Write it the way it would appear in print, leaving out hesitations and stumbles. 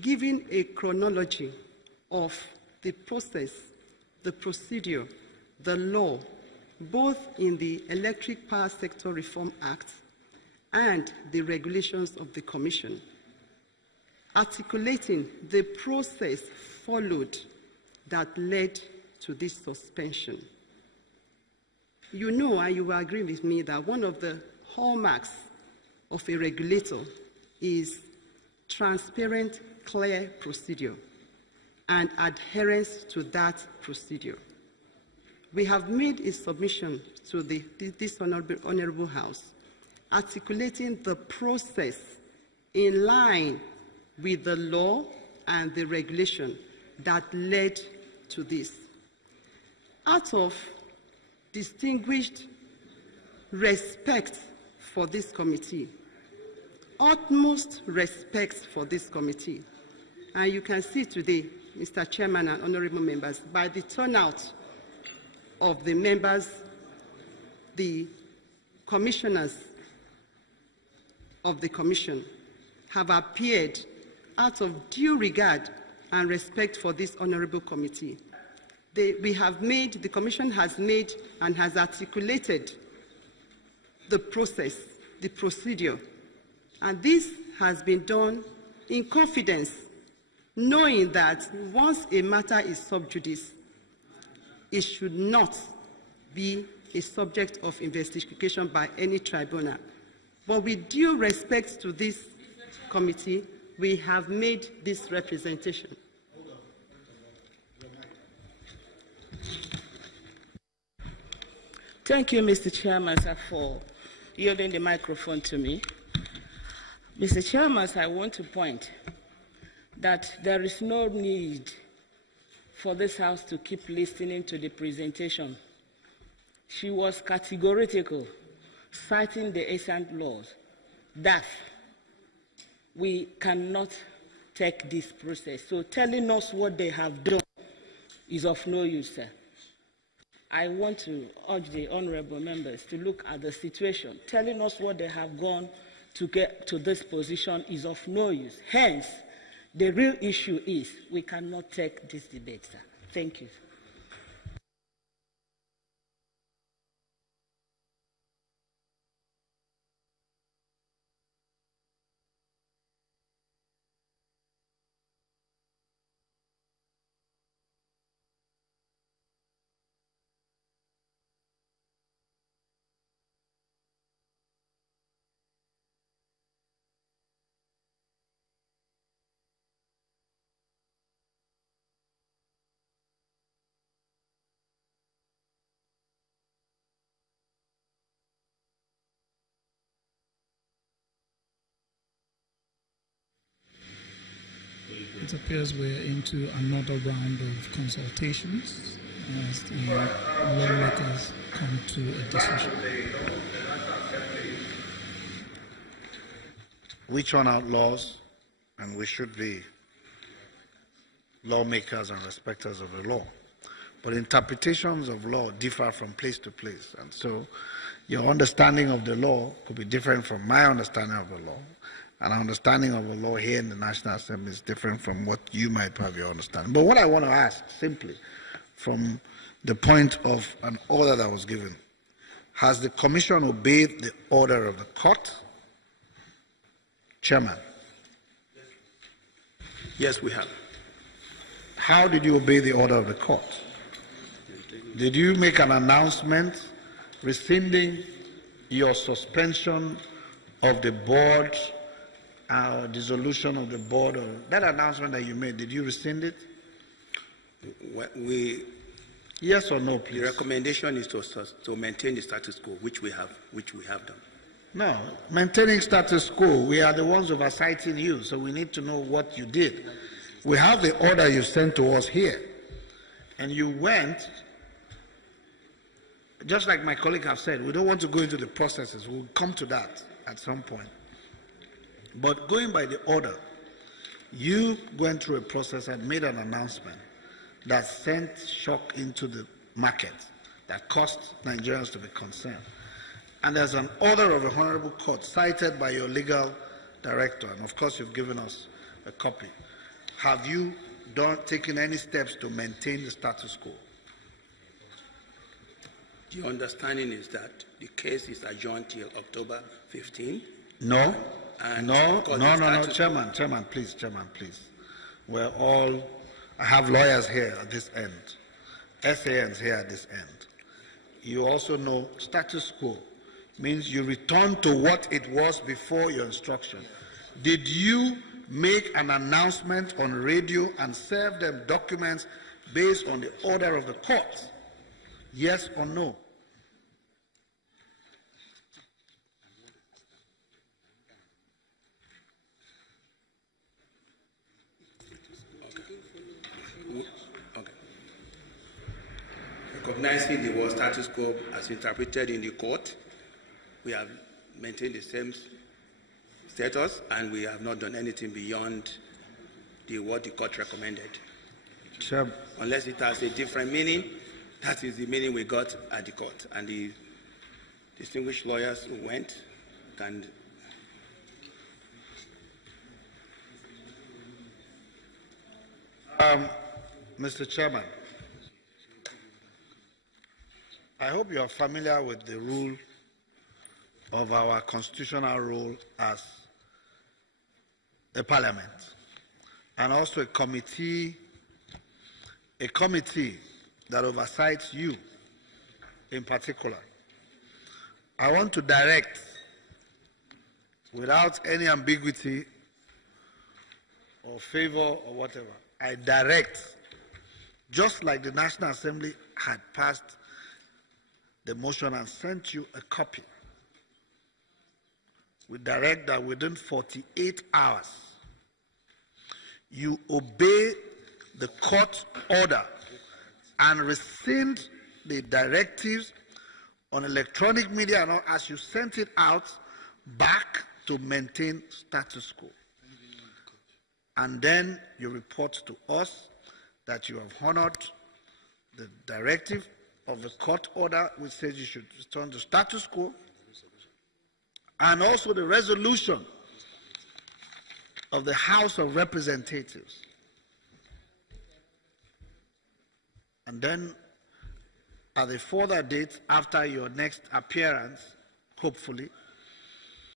giving a chronology of the process, the procedure, the law, both in the Electric Power Sector Reform Act and the regulations of the Commission, articulating the process followed that led to this suspension. You know, and you will agree with me, that one of the hallmarks of a regulator is transparent, clear procedure and adherence to that procedure. We have made a submission to this Honorable House articulating the process in line with the law and the regulation that led to this. Out of distinguished respect for this committee, utmost respect for this committee, and you can see today, Mr. Chairman and honorable members, by the turnout of the members, the commissioners of the Commission have appeared out of due regard and respect for this honorable committee. The Commission has made and has articulated the process, the procedure, and this has been done in confidence, knowing that once a matter is sub judice, it should not be a subject of investigation by any tribunal. But with due respect to this committee, we have made this representation. Thank you, Mr. Chairman, sir, for yielding the microphone to me. Mr. Chairman, I want to point that there is no need for this House to keep listening to the presentation. She was categorical, citing the ancient laws, that we cannot take this process. So telling us what they have done is of no use, sir. I want to urge the honorable members to look at the situation. Telling us what they have gone to get to this position is of no use. Hence, the real issue is we cannot take this debate, sir. Thank you. It appears we're into another round of consultations as the lawmakers come to a decision. We turn out laws, and we should be lawmakers and respecters of the law. But interpretations of law differ from place to place, and so your understanding of the law could be different from my understanding of the law. And our understanding of the law here in the National Assembly is different from what you might have your understanding. But what I want to ask, simply, from the point of an order that was given, has the Commission obeyed the order of the court? Chairman. Yes, we have. How did you obey the order of the court? Did you make an announcement rescinding your suspension of the board, dissolution of the board? Or that announcement that you made, did you rescind it? Yes or no, please? The recommendation is to maintain the status quo, which we have done. No, maintaining status quo, we are the ones oversighting you, so we need to know what you did. We have the order you sent to us here, and you went, just like my colleague have said, we don't want to go into the processes. We'll come to that at some point. But going by the order, you went through a process and made an announcement that sent shock into the market, that caused Nigerians to be concerned. And there's an order of the Honorable Court cited by your legal director, and of course you've given us a copy. have you taken any steps to maintain the status quo? The understanding is that the case is adjourned till October 15. No. No, Chairman, please. I have lawyers here at this end, SANs here at this end. You also know status quo means you return to what it was before your instruction. Did you make an announcement on radio and serve them documents based on the order of the court? Yes or no? Recognizing the word status quo as interpreted in the court, we have maintained the same status and we have not done anything beyond what the court recommended. Sure. Unless it has a different meaning, that is the meaning we got at the court. And the distinguished lawyers who went and Mr. Chairman, I hope you are familiar with the rule of our constitutional role as a parliament and also a committee that oversees you in particular. I want to direct, without any ambiguity or favor or whatever, I direct, just like the National Assembly had passed the motion and sent you a copy, we direct that within 48 hours, you obey the court order and rescind the directives on electronic media and all as you sent it out back to maintain status quo. And then you report to us that you have honored the directive of the court order which says you should return to status quo, and also the resolution of the House of Representatives. And then at a further date, after your next appearance, hopefully,